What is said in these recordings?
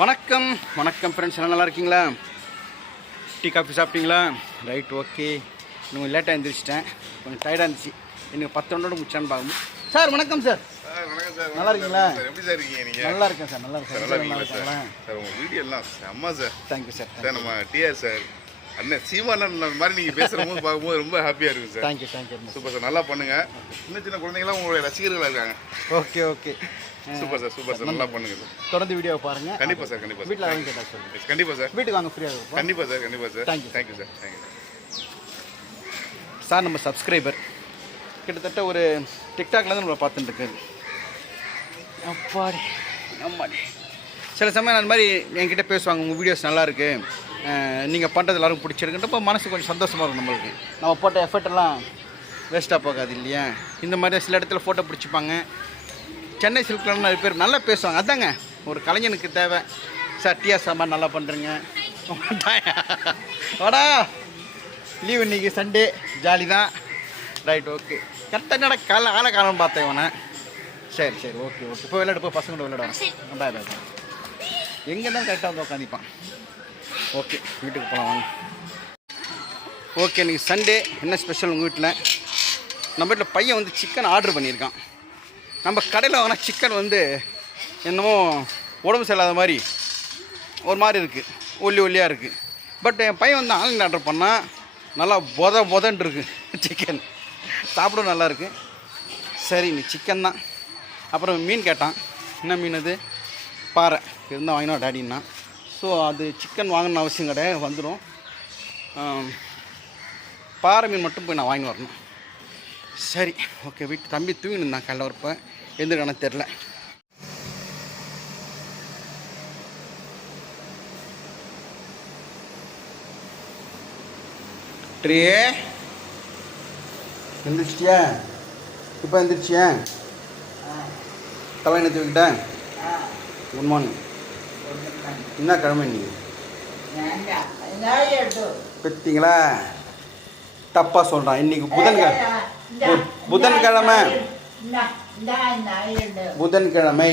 வணக்கம் வணக்கம் ஃப்ரெண்ட்ஸ் எல்லாம் நல்லா இருக்கீங்களா? டீ காஃபி சாப்பிட்டீங்களா? ரைட் ஓகே இன்னும் லேட்டாக எழுந்திரிச்சிட்டேன் கொஞ்சம் டயர்டாக இருந்துச்சு. எனக்கு பத்து மணியோட முடிச்சான்னு பார்க்கணும். சார் வணக்கம் சார். சார் வணக்கம் சார். நல்லா இருக்கீங்களா? எப்படி சார் இருக்கீங்க நீங்க? நல்லா இருக்கேன் சார் நல்லா இருக்கேன். நல்லா இருக்கீங்களா சார்? சார் உங்க வீடியோ எல்லாம் செம்ம sir. Thank you sir sir நம்ம டிஆர் சார். அண்ணன் சீமானன் மாதிரி நீங்க பேசுற போது பார்க்கும்போது ரொம்ப ஹாப்பியா இருக்கு sir. Thank you thank you super sir நல்லா பண்ணுங்க. சின்ன சின்ன குழந்தைங்களாம் உங்களுடைய ரசிகர்களா இருக்காங்க. Okay okay super sir super sir நல்லா பண்ணுங்க சார். தொடர்ந்து வீடியோ பாருங்க. கண்டிப்பா சார் கண்டிப்பா வீட்டில் வாங்கி கேட்டா சொல்லுங்கள் கண்டிப்பா சார். வீட்டுக்கு வாங்க ஃப்ரீயாக இருக்கும் கண்டிப்பா சார் கண்டிப்பா sir. Thank you. Thank you sir thank you sir நம்ம சப்ஸ்கிரைபர் கிட்டத்தட்ட ஒரு டிக்டாக்லேருந்து நம்மளை பார்த்துட்டு இருக்காரு. அப்பாடி அம்மாடி. சில சமயம் அந்த மாதிரி என்கிட்ட பேசுவாங்க உங்கள் வீடியோஸ் நல்லா இருக்கு. நீங்கள் பண்ணுறது எல்லாரும் பிடிச்சிருக்குன்றப்போ மனசு கொஞ்சம் சந்தோஷமாக இருக்கும் நம்மளுக்கு. நம்ம போட்ட எஃபர்ட் எல்லாம் வேஸ்ட்டாக போகாது இல்லையா? இந்த மாதிரி சில இடத்துல ஃபோட்டோ பிடிச்சிப்பாங்க. சென்னை சில்க்லாம் நிறைய பேர் நல்லா பேசுவாங்க. அதாங்க ஒரு கலைஞனுக்கு தேவை. சார் டிஆர் சாம்பார் நல்லா பண்ணுறீங்க வாடா லீவ் இன்னைக்கு சண்டே ஜாலி தான். ரைட் ஓகே கரெக்டாக என்னடா காலை ஆளை காலம் பார்த்தேன் இவனை. சரி சரி ஓகே ஓகே இப்போ விளையாடு போய் பசங்க கூட விளையாடுவாங்க பாய் பாய் எங்கே தான் கரெக்டாக வந்து உட்காந்துப்பான் ஓகே வீட்டுக்கு போகலாம் வாங்க. ஓகே இன்றைக்கி சண்டே என்ன ஸ்பெஷல் உங்கள் வீட்டில் நம்ம வீட்டில் பையன் வந்து சிக்கன் ஆர்டர் பண்ணியிருக்கான். நம்ம கடையில் வாங்கினா சிக்கன் வந்து என்னமோ உடம்பு சரியில்லாத மாதிரி ஒரு மாதிரி இருக்குது ஒல்லி ஒல்லியாக இருக்குது பட் என் பையன் வந்து ஆன்லைன் ஆர்டர் பண்ணால் நல்லா பொத பொதன்னு சிக்கன் சாப்பிடும் நல்லாயிருக்கு சரி நீ சிக்கன் தான். அப்புறம் மீன் கேட்டான். என்ன மீன் அது? பாறை. இருந்தால் வாங்கினா டேடின்னா. ஸோ அது சிக்கன் வாங்கணும்னு அவசியம் கிடையாது வந்துடும் பாறை மீன் மட்டும் போய் நான் வாங்கி வரணும். சரி ஓகே வீட்டு தம்பி தூங்கின்னு இருந்தான் காலைல வரப்போ. எந்திருக்கானு தெரில ட்ரே எந்திரிச்சிட்டியா? இப்போ எந்திரிச்சியா தலை என்ன தூக்கிட்டேன் குட் மார்னிங் என்ன கிழமை நீ? பெத்தீங்களா? தப்பாக சொல்கிறான் இன்னைக்கு புதன்கிழமை. புதன்கிழமை. புதன்கிழமை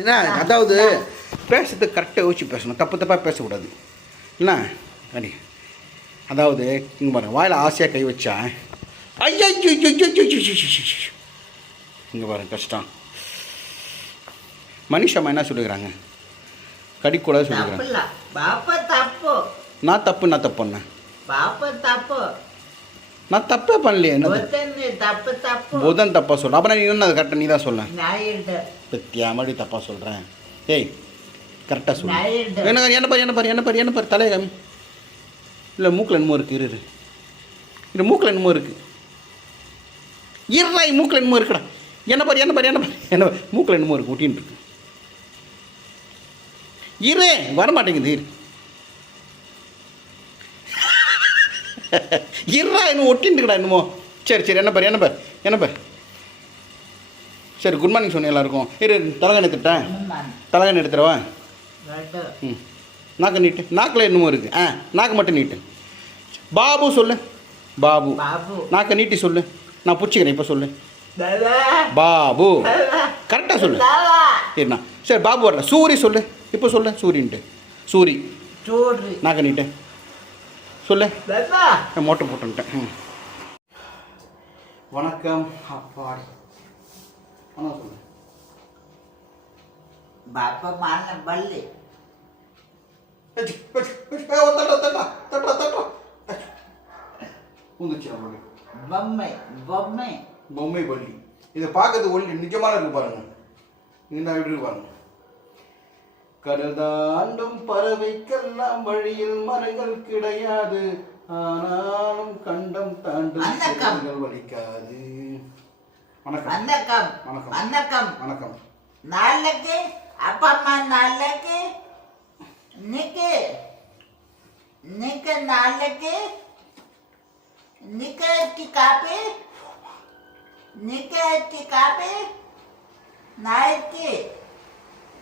என்ன? அதாவது பேசுறது கரெக்டாக யோசிச்சு பேசணும். தப்பு தப்பாக பேசக்கூடாது. என்ன? அடி. அதாவது இங்கே பாருங்க வாயில் ஆசையாக கை வச்சா ஐயோ இங்கே பாருங்க கஷ்டம். மனிஷம்மா என்ன சொல்லுகிறாங்க? கடிக்கூடாது சொல்லுகிறாங்க. பாப்பா தப்பு. நான் தப்பு நான் தப்பு பண்ணேன் பாப்பா தப்பு. நான் தப்பே பண்ணலையே தப்பு தப்பு. புதன் தப்பாக சொல்கிறேன் அப்போ நான் இன்னும் கரெக்டாக நீ தான் சொல்ல. பத்தியா மாதிரி தப்பாக சொல்கிறேன் ஏய் கரெக்டாக சொல்லு. என்ன என்ன பாரு என்ன பாரு என்ன பாரு என்ன பாரு தலையை இல்லை மூக்கில் என்னமோ இருக்குது இரு இது மூக்கில் என்னமோ இருக்குது இருடா மூக்கில் என்னமோ இருக்குடா. என்ன பாரு என்ன பாரு என்ன பாரு என்ன மூக்கில் என்னமோ இருக்குது ஊட்டின்னு இருக்கு. இரு வரமாட்டேங்குது இரு. இருடா இன்னும் ஒட்டின்ட்டுக்கடா இன்னுமோ சரி சரி என்ன பாரு என்ன பாரு என்ன பாரு. சரி குட் மார்னிங் சொன்னேன் எல்லாருக்கும். இரு தலகன் எடுத்துட்டேன். தலகன் எடுத்துறவா ம். நாக்கு நீட்டு. நாக்கில் இன்னமும் இருக்குது ஆ நாக்கு மட்டும் நீட்டு. பாபு சொல்லு. பாபு. நாக்கை நீட்டி சொல்லு. நான் பிடிச்சிக்கிறேன் இப்போ சொல்லு. பாபு. கரெக்டாக சொல்லு. சரிண்ணா சரி பாபு வரல. சூரி சொல்லு. இப்போ சொல்ல சூரியன்ட்டு. சூரி. நான் கண்ணிட்டேன் சொல்லு. மோட்டர் போட்டுன்ட்டேன். ம். வணக்கம். அப்பா ஆனால் சொல்லு. பாப்பா மாறின பல்லு. பொம்மை பொம்மை. பொம்மை பள்ளி இதை பார்க்கறது ஒளி நிஜமான இருக்கு பாருங்க. என்ன எப்படி பாருங்க. கடல் தாண்டும் பறவைக்கெல்லாம் வழியில் மரங்கள் கிடையாது. ஆனாலும் கண்டம் தாண்டும் வலிக்காது வணக்கம். வணக்கம். வணக்கம். வணக்கம். வணக்கம். நாளைக்கு அப்பம்மா நாளைக்கு இன்னைக்கு இன்னைக்கு நாளைக்கு இன்னைக்கு காப்பி இன்னைக்கு காப்பி நாளைக்கு.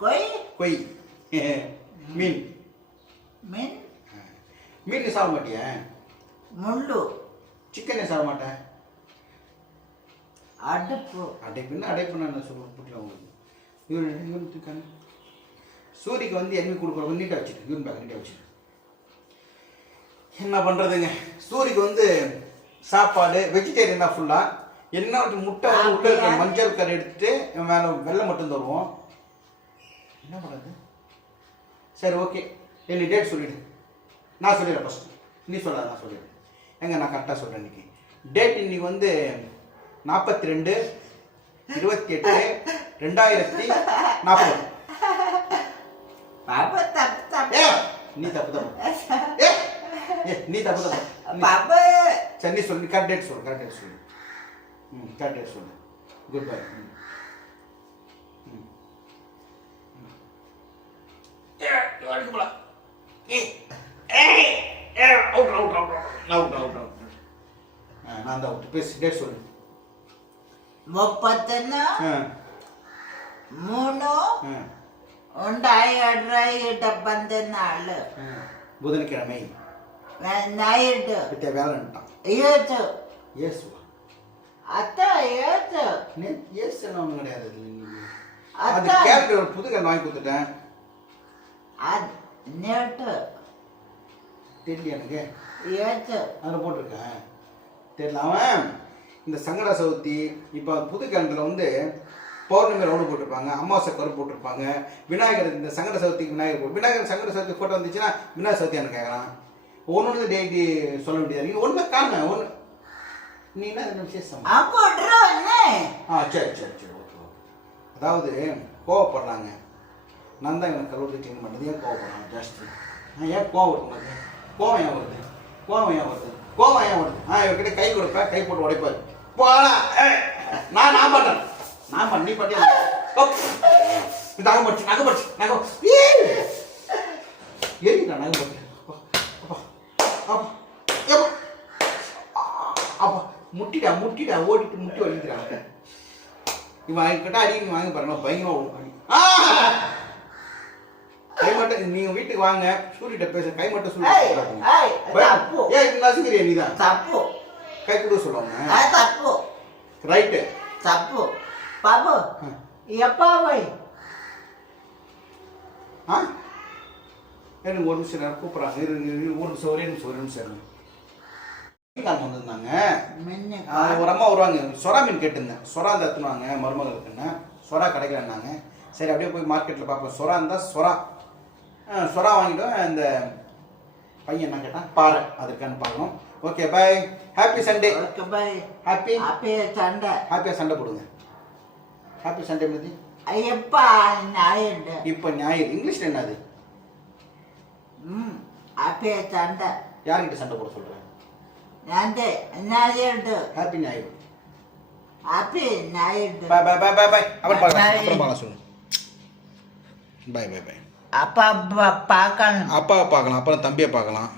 கொய் கொய் மீன் மீன் மீன் சாப்பிட மாட்டியா முள்ளு சிக்கன் சாப்பிட மாட்டேன் அடுப்பு அடைப்புன்னு அடைப்பு நான் சொல்ல புரியல உங்களுக்கு இவன் இவன் இருக்காங்க சூரிக்கு வந்து எண்ணி கொடுக்குற நீட்டாக வச்சுட்டு இவன் பேக் நீட்டாக வச்சுட்டு என்ன பண்ணுறதுங்க சூரிக்கு வந்து சாப்பாடு வெஜிடேரியன் தான் ஃபுல்லாக என்ன முட்டை வந்து இருக்கிற மஞ்சள் கரை எடுத்துட்டு மேலே வெள்ளை மட்டும் தருவோம். என்ன பண்ணுறது சரி ஓகே என்ன டேட் சொல்லிடு. நான் சொல்லிடுறேன் ஃபஸ்ட் நீ சொல்லாத நான் சொல்லிடுறேன். எங்க நான் கரெக்டாக சொல்கிறேன் இன்னைக்கு? டேட் இன்னைக்கு வந்து நாற்பத்தி ரெண்டு இருபத்தி எட்டு ரெண்டாயிரத்தி நாற்பது பாப்பா தப்பு தப்பு. ஏ நீ தப்பு தப்பு ஏ நீ தப்பு தப்பு பாப்பா. சரி நீ சொல்லு கரெக்ட் டேட் சொல்லு கரெக்ட் டேட் சொல்லு. ம் கரெக்ட் டேட் சொல்லு. குட் பை வரைக்கும் போலாம். Out out out out out out நான் தான் அவுட் பேசி டேட் சொல்லு முப்பத்தொன்னு மூணு ரெண்டாயிரத்தி பத்து நாலு. புதன்கிழமை. ஞாயிற்று கிட்ட வேலை நின்ட்டான் ஏசு ஏசுவா அத்தான் ஏசு நேற்று தெரியல எனக்கு? ஏற்று அதில் போட்டிருக்கேன் தெரியல இந்த சங்கட சதுர்த்தி இப்போ புது கிழந்தில் வந்து பௌர்ணமி ரவுண்டு போட்டிருப்பாங்க அமாவாசை கருப்பு போட்டிருப்பாங்க விநாயகர் இந்த சங்கட சதுர்த்திக்கு விநாயகர் விநாயகர் சங்கட சதுர்த்தி ஃபோட்டோ வந்துச்சுன்னா விநாயகர் சதுர்த்தி என்ன கேட்குறான்? ஒன்று டேட்டு சொல்ல முடியாது நீங்கள் ஒன்றுமே காண ஒன்று நீ என்ன விசேஷம்? ஆ சரி சரி சரி ஓகே. அதாவது கோவப்படுறாங்க. நான் தான் இவனை கல்லூரி க்ளீன் பண்ணுறது ஏன் கோவப்படுறாங்க ஜாஸ்தி. நான் ஏன் கோவம் வருது உனக்கு கோவம் ஏன் வருது? கோவம் ஏன் வருது? கோவம் ஏன் வருது? ஆ இவர்கிட்ட கை கொடுப்பேன் கை போட்டு உடைப்பாரு. போடா! நான் நான் பண்ணுறேன் நான் பண்ணி நீ பண்ணி நகை படிச்சு நகை படிச்சு நகை எரிக்கா நகை அப்பா அப்பா அப்பா முட்டிடா முட்டிடா ஓடிட்டு முட்டி வலிக்கிறான் இவன் கிட்ட அடிக்கடி வாங்கி பாருங்க பயங்கரமாக ஆ! கை மட்டும் நீங்க வீட்டுக்கு வாங்க. சூரியட்ட பேச கை மட்டும் சொல்லி ஏய் நசுக்கிறியா நீ தான்? தப்பு. கை கூட சொல்லுவாங்க. தப்பு. ரைட்டு தப்பு. பாபு எப்பா போய்? ஆ? எனக்கு ஒரு நிமிஷம் நேரம் கூப்பிட்றாங்க. இரு ஒரு நிமிஷம் ஒரே நிமிஷம் ஒரு நிமிஷம் வந்திருந்தாங்க. ஒரு அம்மா வருவாங்க. சொரா மீன் கேட்டிருந்தேன். சொரா தத்துனாங்க மருமகளுக்குன்னு. சொரா கிடைக்கலன்னாங்க. சரி அப்படியே போய் மார்க்கெட்டில் பார்ப்போம். சொரா இருந்தால் சொரா. சொரா வாங்கிட்டோம் அந்த பையன் என்ன கேட்டான்? பாரு அதற்கான பார்க்கணும். Okay bye happy Sunday okay bye happy happy Sunday ஹாப்பியாக சண்டை போடுங்க ஹாப்பி சண்டே மிதி எப்பா ஞாயிறு. இப்போ ஞாயிறு. இங்கிலீஷில் என்னது? ம் ஹாப்பி சண்டே யார்கிட்ட சண்டை போட சொல்கிறேன் நன்றி ஞாயிறு. ஹாப்பி ஞாயிறு. ஹாப்பி ஞாயிறு. பாய் பாய் பாய் பாய் பாய் அப்புறம் பார்க்கலாம். அப்புறம் பார்க்கலாம் சொல்லு பாய் பாய் பாய் அப்பா அப்பா பார்க்கலாம் அப்பாவை பார்க்கலாம் அப்புறம் தம்பியை பார்க்கலாம்.